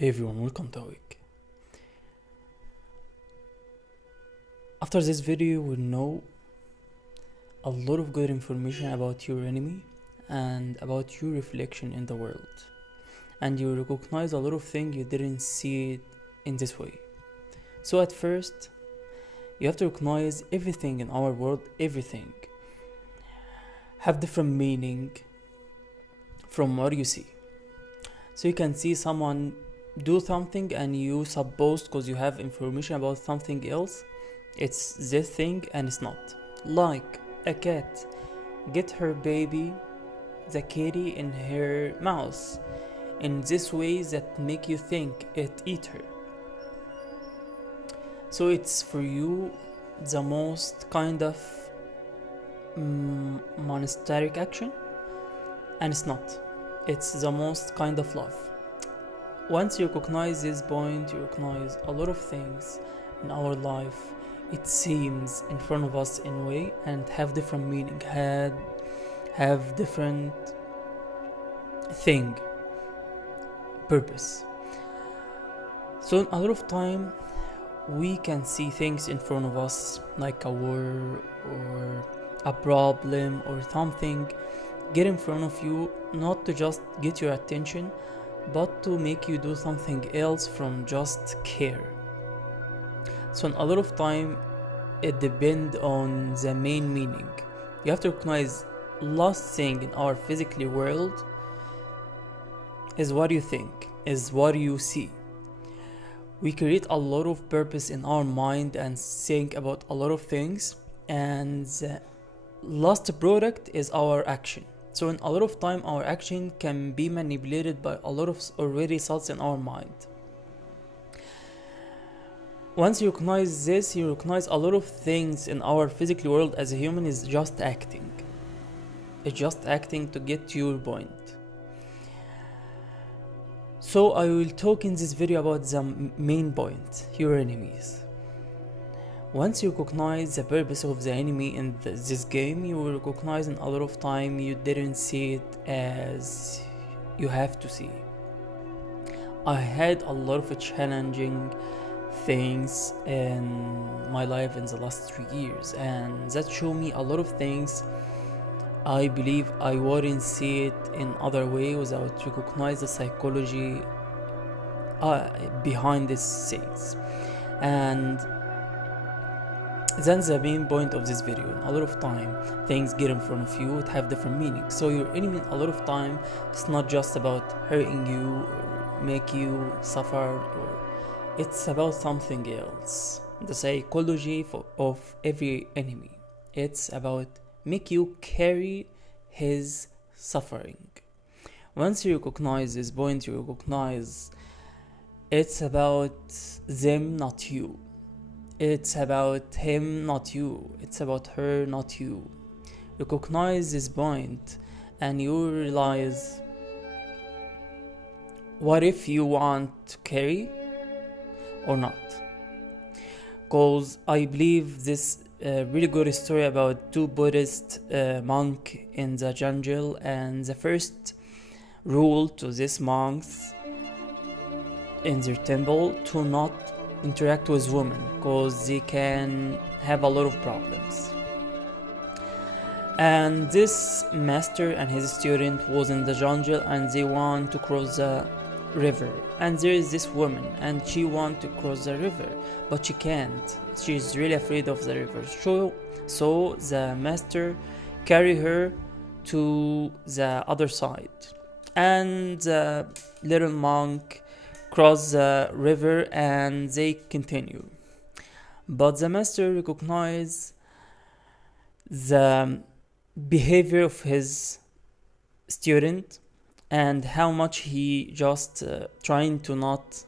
Hey everyone, welcome to Awake. After this video, you will know a lot of good information about your enemy and about your reflection in the world. And you recognize a lot of things you didn't see it in this way. So at first, you have to recognize everything in our world, everything have different meaning from what you see. So you can see someone do something and you suppose because you have information about something else it's this thing and it's not. Like a cat get her baby the kitty in her mouth in this way that make you think it eat her. So it's for you the most kind of monasteric action, and it's not. It's the most kind of love. Once you recognize this point, you recognize a lot of things in our life. It seems in front of us in a way and have different meaning, have different thing, purpose. So a lot of time we can see things in front of us like a war or a problem or something get in front of you, not to just get your attention but to make you do something else from just care. So a lot of time it depends on the main meaning. You have to recognize last thing in our physical world is what you think, is what you see. We create a lot of purpose in our mind and think about a lot of things, and the last product is our action. So in a lot of time our action can be manipulated by a lot of already thoughts in our mind. Once you recognize this, you recognize a lot of things in our physical world as a human is just acting. It's just acting to get to your point. So I will talk in this video about the main point, your enemies. Once you recognize the purpose of the enemy in this game, you will recognize in a lot of time you didn't see it as you have to see. I had a lot of challenging things in my life in the last 3 years, and that showed me a lot of things I believe I wouldn't see it in other way without recognize the psychology behind these things. And that's the main point of this video. A lot of time things get in front of you, it have different meanings. So your enemy a lot of time it's not just about hurting you or make you suffer, or it's about something else. The psychology of every enemy, it's about make you carry his suffering. Once you recognize this point, you recognize it's about them, not you. It's about him, not you. It's about her, not you. Recognize this point and you realize what if you want to carry or not. Because I believe this really good story about two Buddhist monk in the jungle, and the first rule to these monks in their temple to not interact with women because they can have a lot of problems. And this master and his student was in the jungle and they want to cross the river, and there is this woman and she want to cross the river but she can't. She's really afraid of the river. So the master carry her to the other side, and the little monk cross the river and they continue. But the master recognize the behavior of his student and how much he just trying to not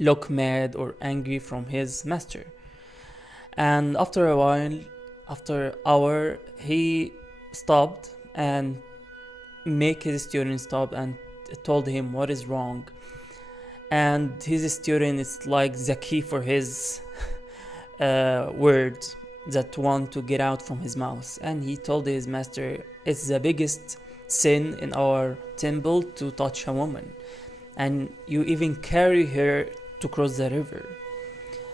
look mad or angry from his master. And after a while, after hour, he stopped and make his student stop and told him what is wrong. And his student is like the key for his words that want to get out from his mouth. And he told his master, it's the biggest sin in our temple to touch a woman. and you even carry her to cross the river.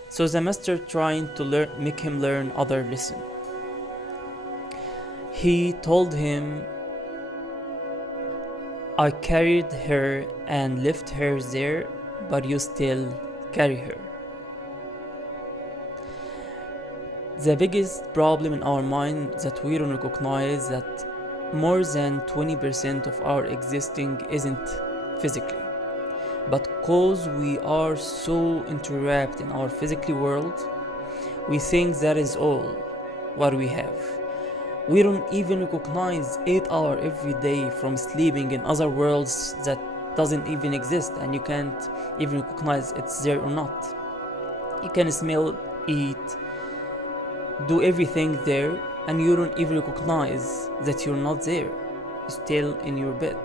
So the master trying to make him learn other lesson. He told him, I carried her and left her there, but you still carry her. The biggest problem in our mind that we don't recognize that more than 20% of our existing isn't physically. But cause we are so entrapped in our physical world, we think that is all what we have. We don't even recognize 8 hours every day from sleeping in other worlds that doesn't even exist, and you can't even recognize it's there or not. You can smell, eat, do everything there, and you don't even recognize that you're not there, still in your bed.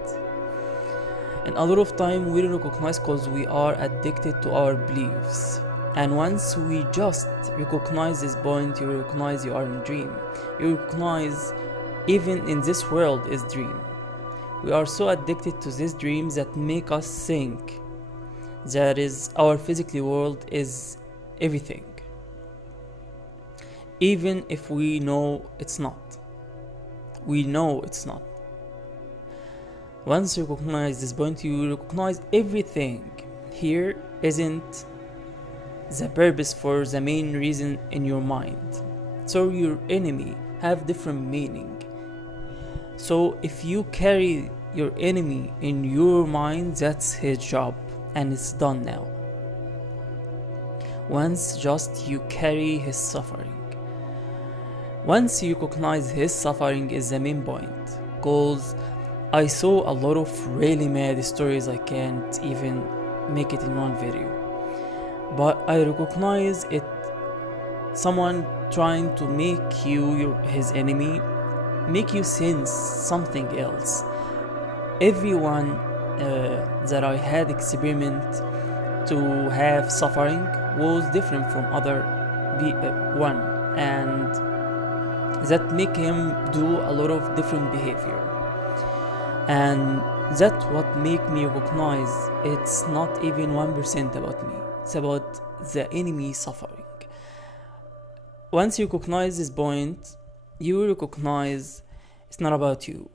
And a lot of time we don't recognize because we are addicted to our beliefs. And once we just recognize this point, you recognize you are in a dream. You recognize even in this world is dream. We are so addicted to these dreams that make us think that is our physical world is everything, even if we know it's not. We know it's not. Once you recognize this point, you recognize everything here isn't the purpose for the main reason in your mind. So your enemy have different meaning. So if you carry your enemy in your mind, that's his job, and it's done now. Once just you carry his suffering. Once you recognize his suffering is the main point, cause I saw a lot of really mad stories. I can't even make it in one video, but I recognize it. Someone trying to make you his enemy, make you sense something else. Everyone that I had experiment to have suffering was different from other one, and that make him do a lot of different behavior. And that's what make me recognize it's not even 1% about me. It's about the enemy suffering. Once you recognize this point, you recognize it's not about you.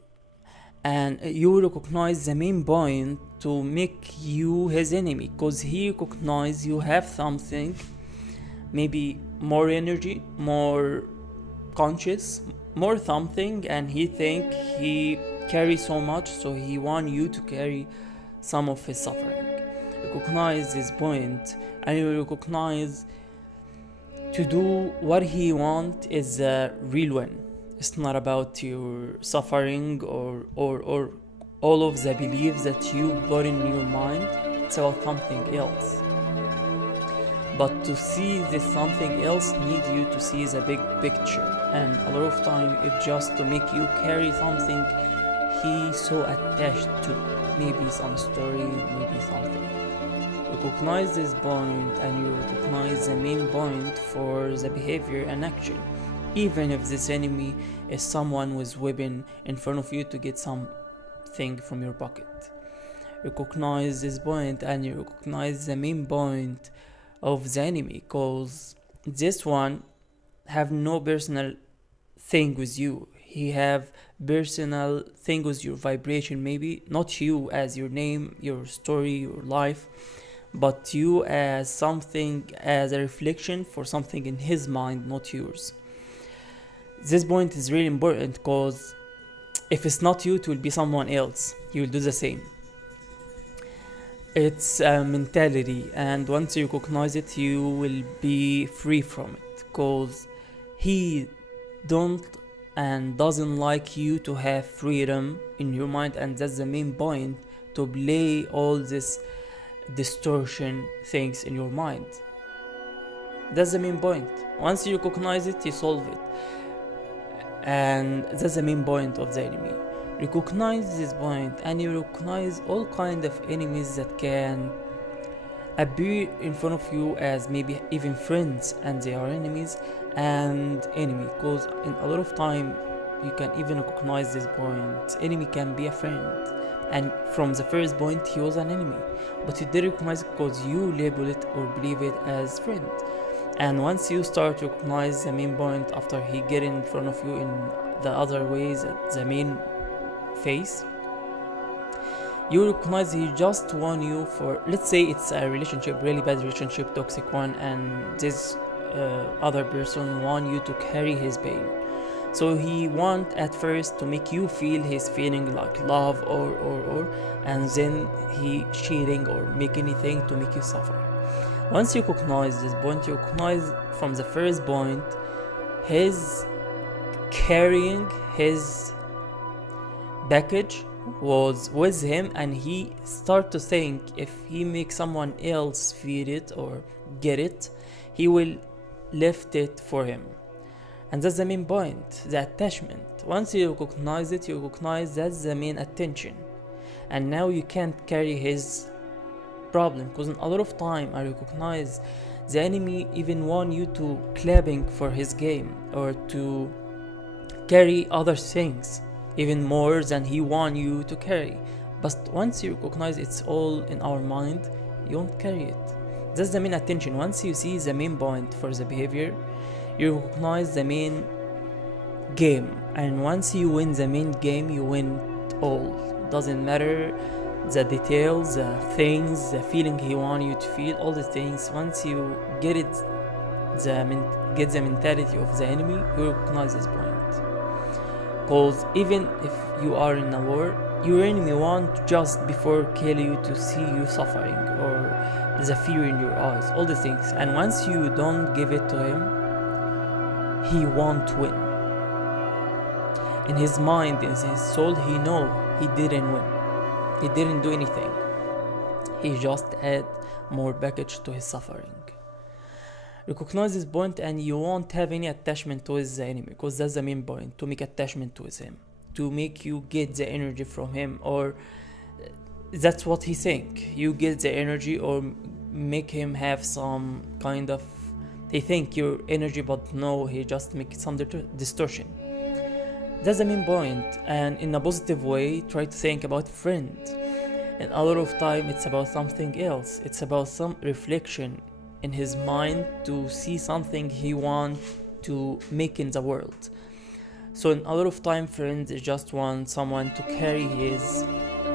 And you recognize the main point to make you his enemy, because he recognize you have something, maybe more energy, more conscious, more something, and he think he carry so much, so he want you to carry some of his suffering. Recognize this point, and you recognize to do what he want is a real one. It's not about your suffering or all of the beliefs that you got in your mind. It's about something else. But to see this something else need you to see the big picture, and a lot of time it's just to make you carry something he so attached to, maybe some story, maybe something. Recognize this point, and you recognize the main point for the behavior and action, even if this enemy is someone with weapon in front of you to get something from your pocket. Recognize this point, and you recognize the main point of the enemy, cause this one have no personal thing with you. He have personal thing with your vibration, maybe not you as your name, your story, your life, but you as something, as a reflection for something in his mind, not yours. This point is really important, because if it's not you, it will be someone else. You will do the same. It's a mentality, and once you recognize it, you will be free from it, because he don't and doesn't like you to have freedom in your mind, and that's the main point, to play all this distortion things in your mind. That's the main point. Once you recognize it, you solve it, and that's the main point of the enemy. Recognize this point, and you recognize all kind of enemies that can appear in front of you as maybe even friends, and they are enemies and enemy, because in a lot of time you can even recognize this point. Enemy can be a friend, and from the first point he was an enemy, but you didn't recognize it because you label it or believe it as friend. And once you start to recognize the main point after he get in front of you in the other ways, the main face, you recognize he just want you for, let's say it's a relationship, really bad relationship, toxic one, and this other person want you to carry his pain. So he want at first to make you feel his feeling like love or and then he cheating or make anything to make you suffer. Once you recognize this point, you recognize from the first point his carrying his baggage was with him, and he start to think if he makes someone else feel it or get it, he will lift it for him. And that's the main point, the attachment. Once you recognize it, you recognize that's the main attention, and now you can't carry his problem, because in a lot of time I recognize the enemy even want you to clapping for his game or to carry other things even more than he want you to carry. But once you recognize it's all in our mind, you won't carry it. That's the main attention. Once you see the main point for the behavior, you recognize the main game, and once you win the main game, you win all. Doesn't matter the details, the things, the feeling he want you to feel, all the things. Once you get it, get the mentality of the enemy, you recognize this point. Because even if you are in a war, your enemy want just before kill you to see you suffering or the fear in your eyes, all the things. And once you don't give it to him, he won't win. In his mind, in his soul, he know he didn't win. He didn't do anything. He just add more baggage to his suffering. Recognize this point and you won't have any attachment towards the enemy, because that's the main point, to make attachment towards him, to make you get the energy from him, or that's what he think. You get the energy or make him have some kind of, he think your energy, but no, he just make some distortion. That's the main point. And in a positive way, try to think about friend. And a lot of time it's about something else. It's about some reflection in his mind to see something he want to make in the world. So in a lot of time, friends just want someone to carry his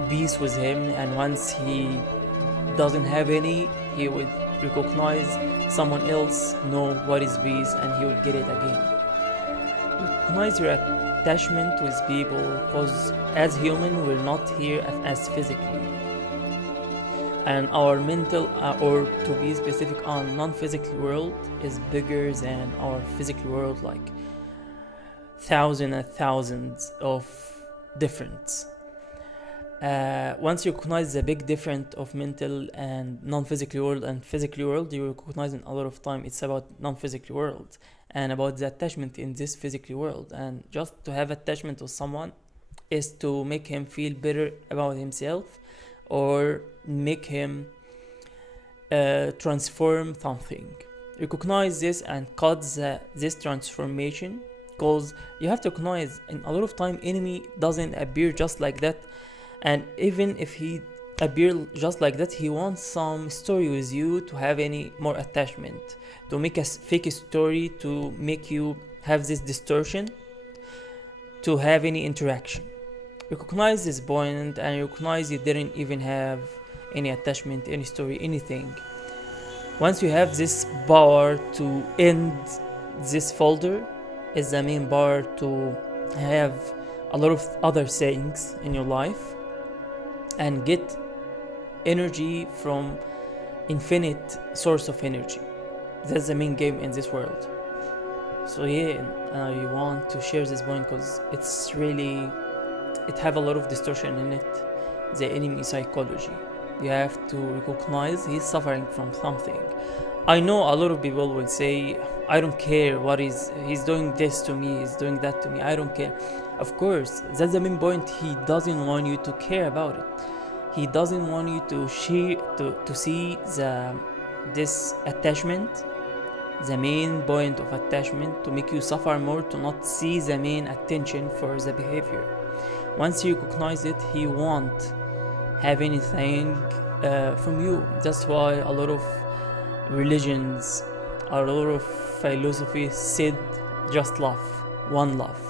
peace with him, and once he doesn't have any, he would recognize someone else know what is peace and he will get it again. Recognize your attachment with people, because as human we're not here as physically, and our mental or to be specific on non-physical world is bigger than our physical world, like thousands and thousands of difference. Once you recognize the big difference of mental and non-physical world and physical world, you recognize in a lot of time it's about non-physical world and about the attachment in this physical world. And just to have attachment to someone is to make him feel better about himself or make him transform something. Recognize this and cut this transformation, because you have to recognize in a lot of time enemy doesn't appear just like that, and even if he appear just like that, he wants some story with you to have any more attachment, to make a fake story to make you have this distortion, to have any interaction. Recognize this point and recognize you didn't even have any attachment, any story, anything. Once you have this power to end this folder, is the main power to have a lot of other things in your life and get energy from infinite source of energy. That's the main game in this world. So yeah, I want to share this point because it's really, it have a lot of distortion in it. The enemy psychology, you have to recognize he's suffering from something. I know a lot of people will say, I don't care what he's doing this to me, he's doing that to me, I don't care. Of course, that's the main point. He doesn't want you to care about it. He doesn't want you to see this attachment, the main point of attachment, to make you suffer more, to not see the main attention for the behavior. Once you recognize it, he wants have anything from you. That's why a lot of religions, a lot of philosophy said just love, one love.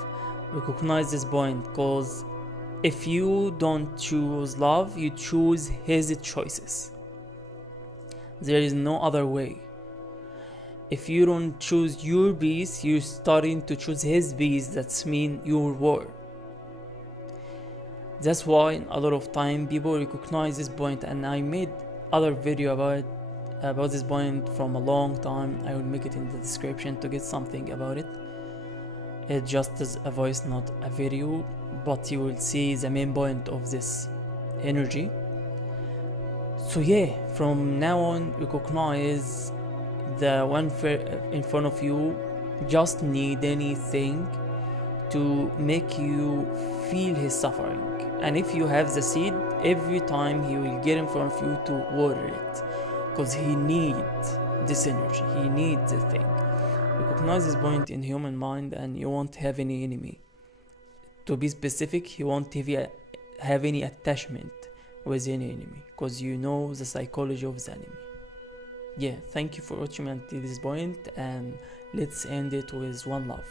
Recognize this point, because if you don't choose love, you choose his choices. There is no other way. If you don't choose your peace, you're starting to choose his peace. That's mean your war. That's why a lot of time people recognize this point, and I made other video about this point from a long time. I will make it in the description to get something about it. It just is a voice, not a video, but you will see the main point of this energy. So yeah, from now on, recognize the one in front of you just need anything to make you feel his suffering. And if you have the seed, every time he will get in front of you to water it, because he needs this energy, he needs the thing. Recognize this point in human mind, and you won't have any enemy. To be specific, you won't have any attachment with any enemy, because you know the psychology of the enemy. Yeah, thank you for watching until this point, and let's end it with one love.